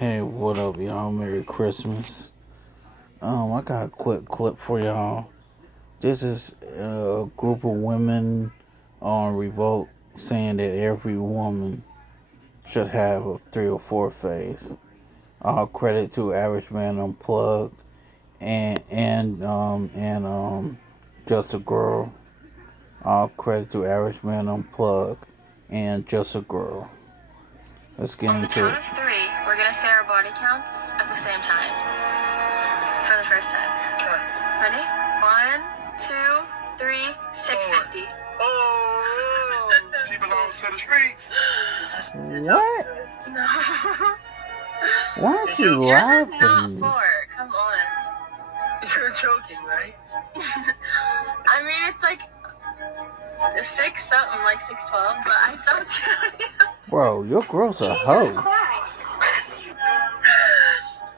Hey, what up, y'all? Merry Christmas. I got a quick clip for y'all. This is a group of women on revolt saying that every woman should have a 3 or 4 phase. All credit to Average Man Unplugged and Just a Girl. All credit to Average Man Unplugged and Just a Girl. Let's get On the into count it. of 3, we're gonna say our body counts at the same time. For the first time. Ready? 1, 2, 3, 650. Oh, she belongs to the streets. What? No. Why is she You're not laughing? 4. Come on. You're joking, right? I mean, it's like 6 something, like 612, but I stopped counting. Bro, your girl's a Jesus hoe. Christ.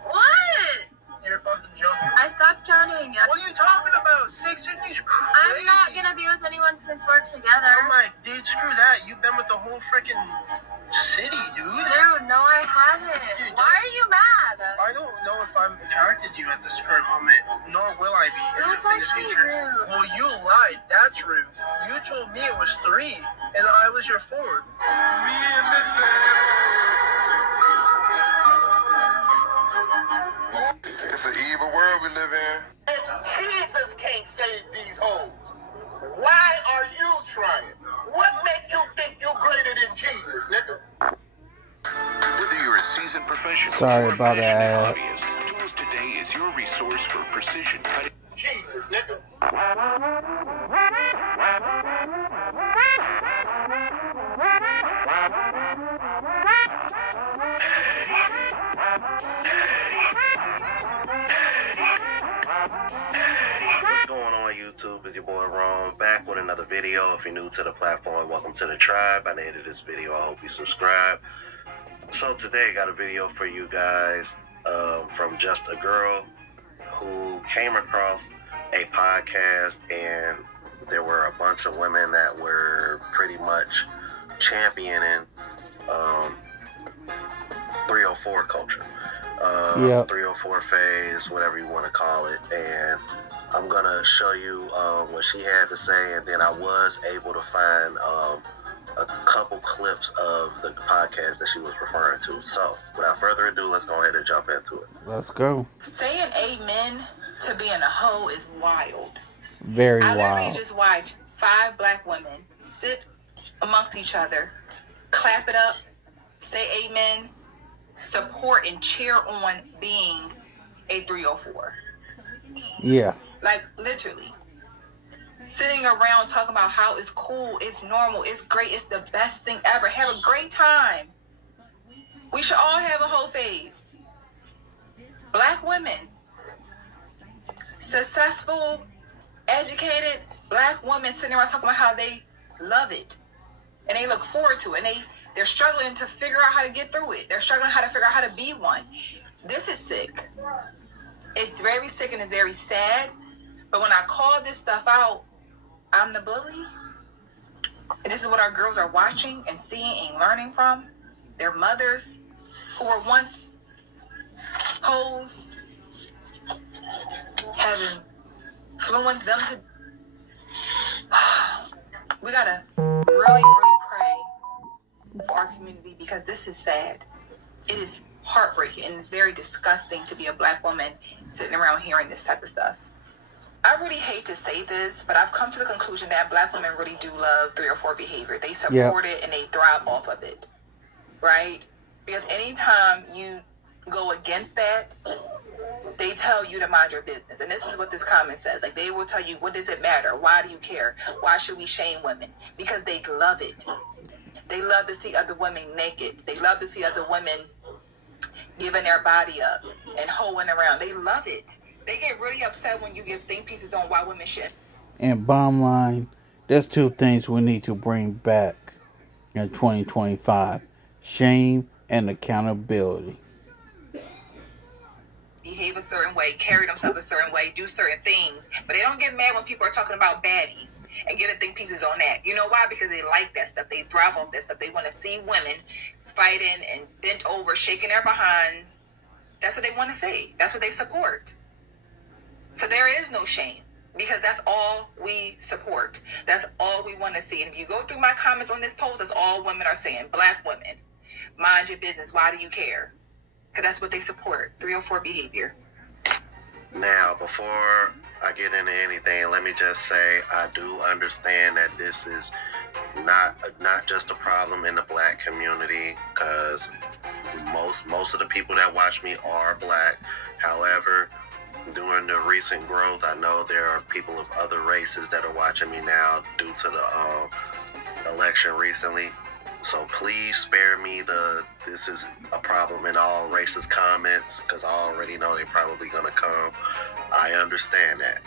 What? You're fucking joking. I stopped counting. What are you talking about? 650 is crazy. I'm not gonna be with anyone since we're together. I'm like, dude, screw that. You've been with the whole freaking city, dude. Dude, no, I haven't. Dude, why are you mad? I don't know if I'm attracted to you at this current moment, nor will I be in That's the actually future. rude. Well, you lied. That's rude. You told me it was 3, and I was your 4. Me and the It's an evil world we live in. If Jesus can't save these hoes, why are you trying? What make you think you're greater than Jesus, nigga? Whether you're a seasoned professional Sorry or a about passionate that. hobbyist, Tools Today is your resource for precision cutting. Jesus, nigga. What's going on, YouTube? It's your boy Ron, back with another video. If you're new to the platform, welcome to the tribe. By the end of this video, I hope you subscribe. So today I got a video for you guys from Just a Girl, who came across a podcast, and there were a bunch of women that were pretty much championing 304 culture. Yep. 304 phase, whatever you want to call it. And I'm going to show you what she had to say, and then I was able to find a couple clips of the podcast that she was referring to. So, without further ado, let's go ahead and jump into it. Let's go. Saying amen to being a hoe is wild. Very I literally wild. just watched 5 black women sit amongst each other, clap it up, say amen, support and cheer on being a 304. Yeah. Like, literally. Sitting around talking about how it's cool, it's normal, it's great, it's the best thing ever. Have a great time. We should all have a whole phase. Black women, successful, educated black women sitting around talking about how they love it and they look forward to it, and they're struggling to figure out how to get through it. They're struggling how to figure out how to be one. This is sick. It's very sick and it's very sad. But when I call this stuff out, I'm the bully. And this is what our girls are watching and seeing and learning from. Their mothers who were once hoes have influenced them to... We gotta really, really pray for our community, because this is sad. It is heartbreaking and it's very disgusting to be a black woman sitting around hearing this type of stuff. I really hate to say this, but I've come to the conclusion that black women really do love 304 behavior. They support it and they thrive off of it, right? Because anytime you go against that, they tell you to mind your business. And this is what this comment says. Like, they will tell you, what does it matter? Why do you care? Why should we shame women? Because they love it. They love to see other women naked. They love to see other women giving their body up and hoeing around. They love it. They get really upset when you give think pieces on why women should. And bottom line, there's 2 things we need to bring back in 2025. Shame and accountability. Behave behave a certain way, carry themselves a certain way, do certain things, but they don't get mad when people are talking about baddies and giving think pieces on that. You know why? Because they like that stuff. They thrive on that stuff. They want to see women fighting and bent over, shaking their behinds. That's what they want to see. That's what they support. So there is no shame, because that's all we support. That's all we want to see. And if you go through my comments on this post, that's all women are saying. Black women, mind your business. Why do you care? Because that's what they support. 304 behavior. Now, before I get into anything, let me just say I do understand that this is not just a problem in the black community, because most of the people that watch me are black. However, during the recent growth, I know there are people of other races that are watching me now due to the election recently. So please spare me this is a problem in all races comments, because I already know they're probably going to come. I understand that.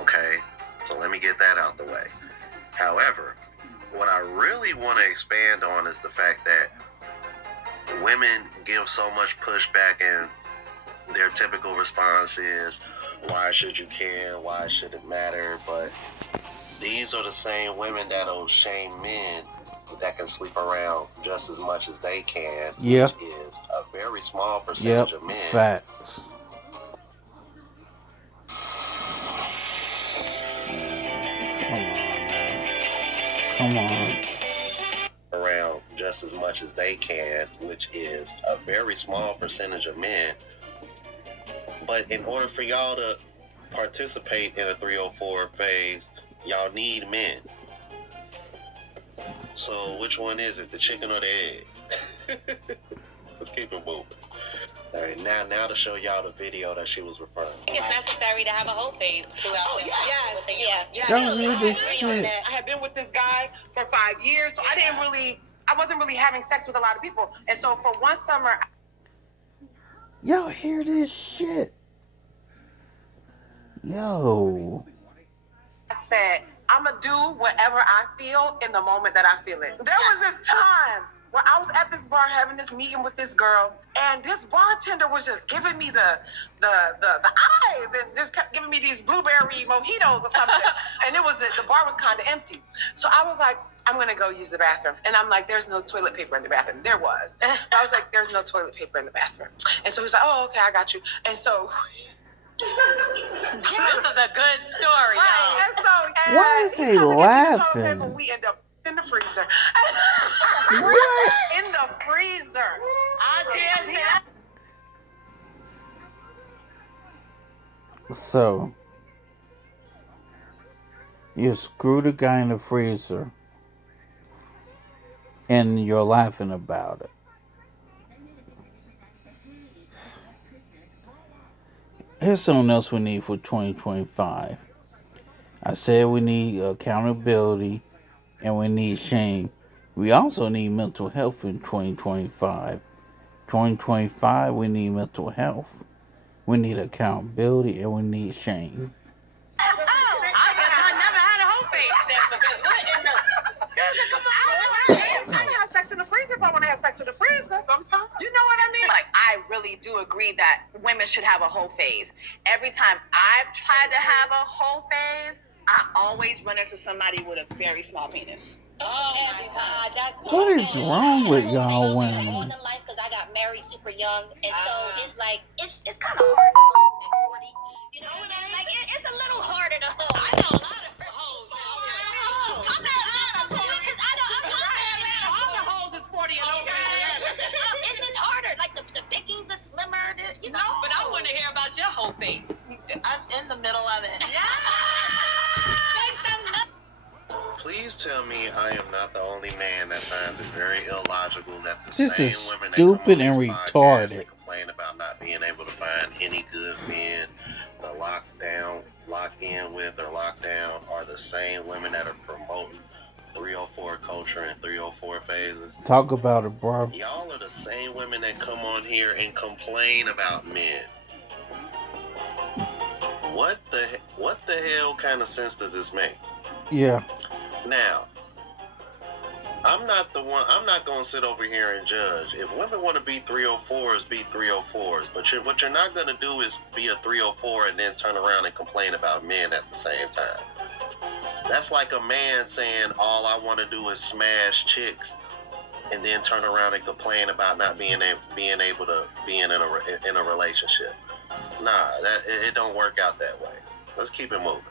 Okay? So let me get that out the way. However, what I really want to expand on is the fact that women give so much pushback, and their typical response is, why should you care? Why should it matter? But these are the same women that'll shame men that can sleep around just as much as they can, Yep. which is a very small percentage of men. Facts. Come on. Around just as much as they can, which is a very small percentage of men. But in order for y'all to participate in a 304 phase, y'all need men. So which one is it, the chicken or the egg? Let's keep it moving. All right, now to show y'all the video that she was referring to. It's necessary to have a whole phase throughout. Y'all hear this shit? I had been with this guy for 5 years, so I wasn't really having sex with a lot of people. And so for one summer, Y'all hear this shit? Yo. I said, I'm going to do whatever I feel in the moment that I feel it. There was this time where I was at this bar having this meeting with this girl, and this bartender was just giving me the eyes, and just kept giving me these blueberry mojitos or something. And the bar was kind of empty. So I was like, I'm going to go use the bathroom. And I'm like, there's no toilet paper in the bathroom. There was. I was like, there's no toilet paper in the bathroom. And so he's like, oh, okay, I got you. And so... This is a good story. Right. And so, Why is they laughing? We end up in the freezer. What? In the freezer. So, you screw the guy in the freezer, and you're laughing about it. Here's something else we need for 2025. I said we need accountability and we need shame. We also need mental health in 2025. 2025, we need mental health. We need accountability and we need shame. I never had a whole phase then, because what in the... I can have sex in the freezer if I want to have sex in the freezer sometimes. You know what I mean? Like, I really do agree that women should have a whole phase. Every time I've tried to have a whole phase, I always run into somebody with a very small penis. Every time. What is wrong with y'all women? women? All the life, because I got married super young, and so it's like it's kind of hard to hold at 40. You know what I mean? Like it's a little harder to hold. I know a lot of hoes. I'm not because I'm not married. All the hoes is 40 and over. It's just harder. Like the pickings are slimmer. You know. But I want to hear about your whole phase. I'm in the middle of it. Please tell me I am not the only man that finds it very illogical that the This same is women stupid that and come on these podcasts retarded. and complain about not being able to find any good men to lock in with or lock down are the same women that are promoting 304 culture and 304 phases. Talk about it, bro. Y'all are the same women that come on here and complain about men. What the hell kind of sense does this make? Yeah. Now, I'm not the one. I'm not going to sit over here and judge. If women want to be 304s, be 304s. But what you're not going to do is be a 304 and then turn around and complain about men at the same time. That's like a man saying, all I want to do is smash chicks, and then turn around and complain about not being able to be in a relationship. Nah, it don't work out that way. Let's keep it moving.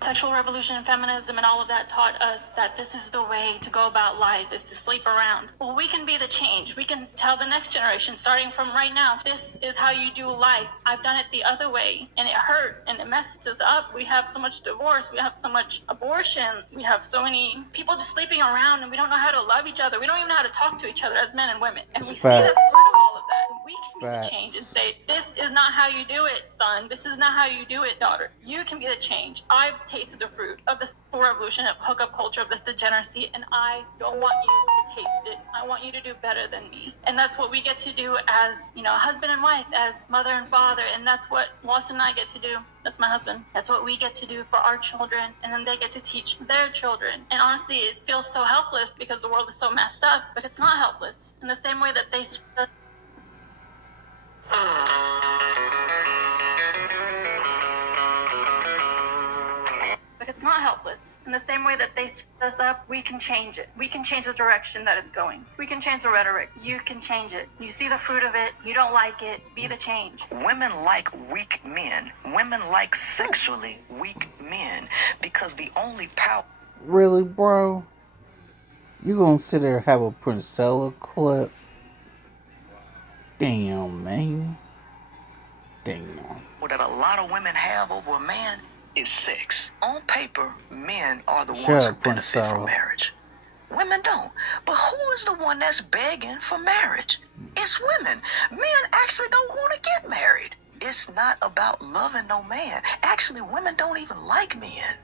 Sexual revolution and feminism and all of that taught us that this is the way to go about life, is to sleep around. Well, we can be the change. We can tell the next generation, starting from right now, this is how you do life. I've done it the other way, and it hurt, and it messed us up. We have so much divorce. We have so much abortion. We have so many people just sleeping around, and we don't know how to love each other. We don't even know how to talk to each other as men and women. And we see the fruit of all of that. We can be the change and say, this is not how you do it, son. This is not how you do it, daughter. You can be the change. I've tasted the fruit of this revolution of hookup culture, of this degeneracy, and I don't want you to taste it. I want you to do better than me. And that's what we get to do as, husband and wife, as mother and father, and that's what Lawson and I get to do. That's my husband. That's what we get to do for our children, and then they get to teach their children. And honestly, it feels so helpless because the world is so messed up, but it's not helpless. In the same way that they But it's not helpless. In the same way that they screwed us up, we can change it. We can change the direction that it's going. We can change the rhetoric. You can change it. You see the fruit of it. You don't like it. Be the change. Women like weak men. Women like sexually weak men because the only power... Really, bro? You gonna sit there and have a Princella clip? Damn, man. Damn. That a lot of women have over a man is sex. On paper, men are the ones who benefit from marriage. Women don't. But who is the one that's begging for marriage? It's women. Men actually don't want to get married. It's not about loving no man. Actually, women don't even like men.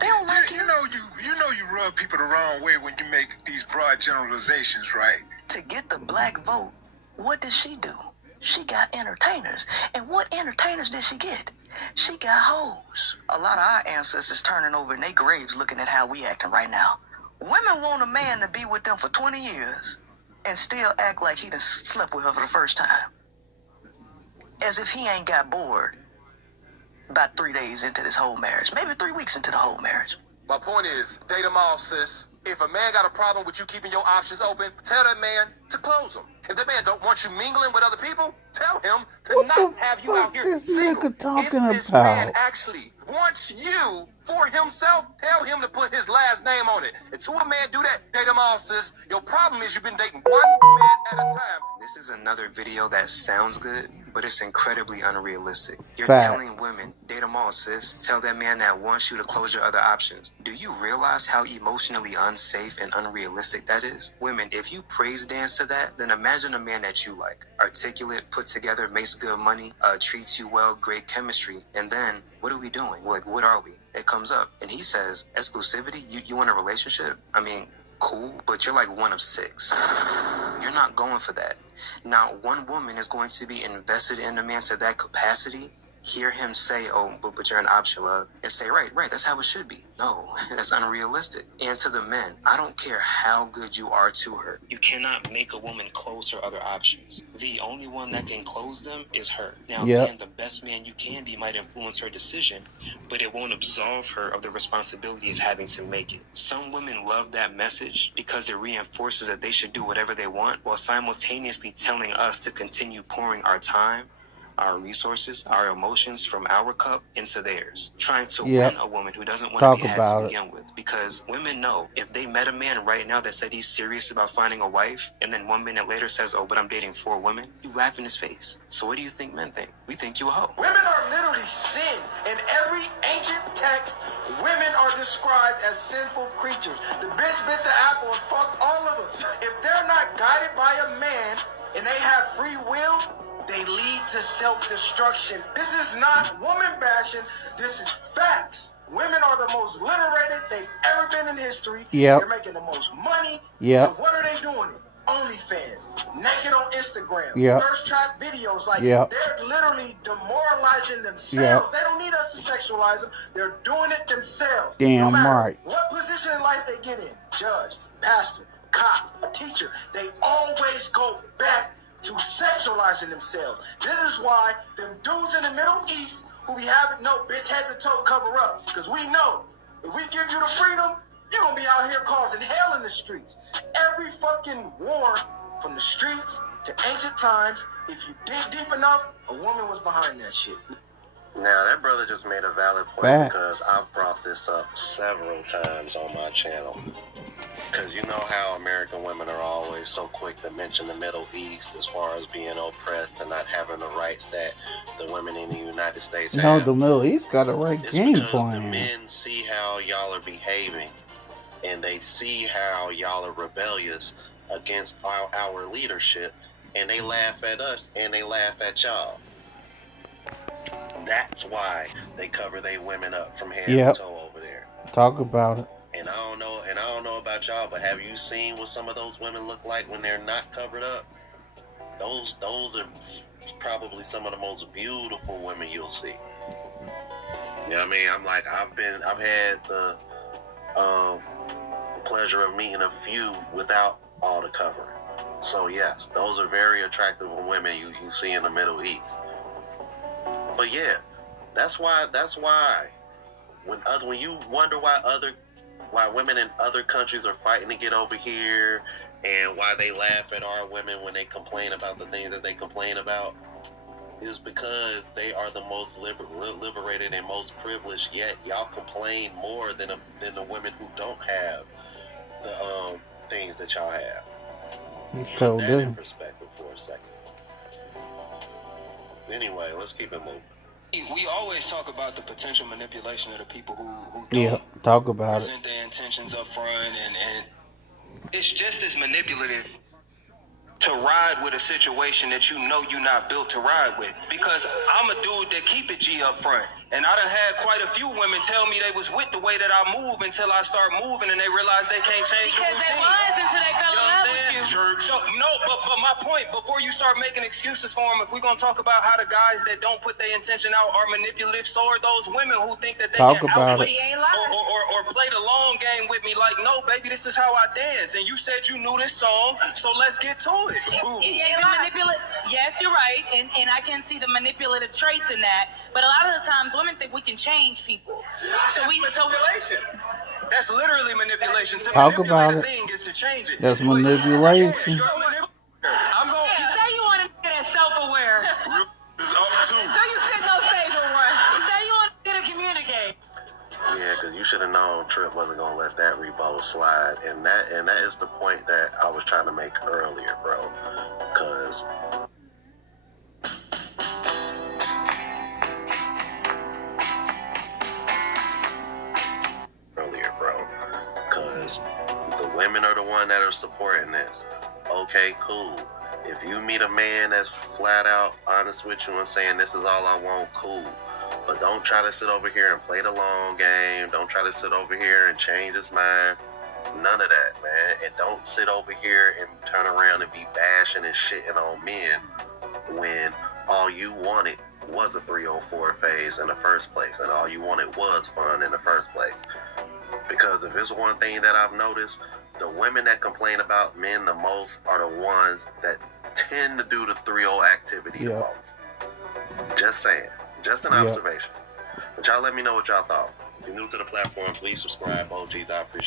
They don't like you. You know you rub people the wrong way when you make these broad generalizations, right? To get the black vote, what did she do? She got entertainers. And what entertainers did she get? She got hoes. A lot of our ancestors turning over in their graves looking at how we acting right now. Women want a man to be with them for 20 years and still act like he done slept with her for the first time. As if he ain't got bored about 3 days into this whole marriage. Maybe 3 weeks into the whole marriage. My point is, date them all, sis. If a man got a problem with you keeping your options open, tell that man to close them. If that man don't want you mingling with other people, tell him to not have you out here single. If this man actually wants you for himself, tell him to put his last name on it. Until a man do that, date them all, sis. Your problem is you've been dating one man at a time. This is another video that sounds good, but it's incredibly unrealistic. You're Facts. telling women, date them all, sis. Tell that man that wants you to close your other options. Do you realize how emotionally unsafe and unrealistic that is? Women, if you praise dance to that, then imagine a man that you like. Articulate, put together, makes good money, treats you well, great chemistry. And then, what are we doing? Like, what are we? It comes up, and he says, exclusivity? You want a relationship? I mean, cool, but you're like one of 6. You're not going for that. Not one woman is going to be invested in a man to that capacity, hear him say, oh, but you're an option, love, and say, right, that's how it should be. No, that's unrealistic. And to the men, I don't care how good you are to her. You cannot make a woman close her other options. The only one that can close them is her. Now, again, the best man you can be might influence her decision, but it won't absolve her of the responsibility of having to make it. Some women love that message because it reinforces that they should do whatever they want, while simultaneously telling us to continue pouring our time, our resources, our emotions from our cup into theirs, trying to win a woman who doesn't want to be had to begin with. Because women know if they met a man right now that said he's serious about finding a wife, and then 1 minute later says, oh, but I'm dating 4 women, you laugh in his face. So what do you think men think? We think you a hoe. Women are literally sin. In every ancient text, women are described as sinful creatures. The bitch bit the apple and fucked all of us. If they're not guided by a man and they have free will, they lead to self-destruction. This is not woman bashing. This is facts. Women are the most liberated they've ever been in history. They're making the most money. So what are they doing? OnlyFans, naked on Instagram, thirst trap videos. Like they're literally demoralizing themselves. They don't need us to sexualize them. They're doing it themselves. Damn no matter right. what position in life they get in, judge, pastor, cop, a teacher, they always go back to sexualizing themselves. This is why them dudes in the Middle East who be having no bitch head to toe cover up. Because we know if we give you the freedom, you're gonna be out here causing hell in the streets. Every fucking war from the streets to ancient times, if you dig deep enough, a woman was behind that shit. Now, that brother just made a valid point Facts. because I've brought this up several times on my channel. Because you know how American women are always so quick to mention the Middle East as far as being oppressed and not having the rights that the women in the United States No, have. the Middle East got a right It's game because the plan. men see how y'all are behaving and they see how y'all are rebellious against our leadership, and they laugh at us and they laugh at y'all. That's why they cover their women up from head Yep. to toe over there. Talk about it. And I don't know about y'all, but have you seen what some of those women look like when they're not covered up? Those are probably some of the most beautiful women you'll see. You know what I mean? I've had the pleasure of meeting a few without all the covering. So yes, those are very attractive women you see in the Middle East. But yeah, that's why when you wonder why women in other countries are fighting to get over here and why they laugh at our women when they complain about the things that they complain about, is because they are the most liberated and most privileged, yet y'all complain more than the women who don't have the things that y'all have. So Put that in do. perspective for a second. Anyway, let's keep it moving. We always talk about the potential manipulation of the people who don't Yeah, talk about it. present their intentions up front, and it's just as manipulative to ride with a situation that you know you're not built to ride with. Because I'm a dude that keep it G up front. And I done had quite a few women tell me they was with the way that I move until I start moving and they realize they can't change the routine. Because they was until they fell in love with you. So, no, but my point, before you start making excuses for them, if we're going to talk about how the guys that don't put their intention out are manipulative, so are those women who think that they Talk can about outplay it. or play the long game with me like, no, baby, this is how I dance. And you said you knew this song, so let's get to it. Yes, you're right, and I can see the manipulative traits in that. But a lot of the times, women think we can change people. So manipulation. That's literally manipulation. To Talk manipulate about a it. thing is to change it. That's manipulation. I'm going. You say you want to get that self-aware. So you sitting on stage with one. You say you want to get to communicate. Yeah, because you should have known Trip wasn't gonna let that rebuttal slide, and that is the point that I was trying to make earlier, bro. Because the women are the one that are supporting this. Okay, cool. If you meet a man that's flat out honest with you and saying this is all I want, cool. But don't try to sit over here and play the long game. Don't try to sit over here and change his mind. None of that, man. And don't sit over here and turn around and be bashing and shitting on men when all you wanted was a 304 phase in the first place, and all you wanted was fun in the first place. Because if it's one thing that I've noticed, the women that complain about men the most are the ones that tend to do the 3-0 activity the most. Just saying. Just an observation. But y'all let me know what y'all thought. If you're new to the platform, please subscribe. OGs, I appreciate it.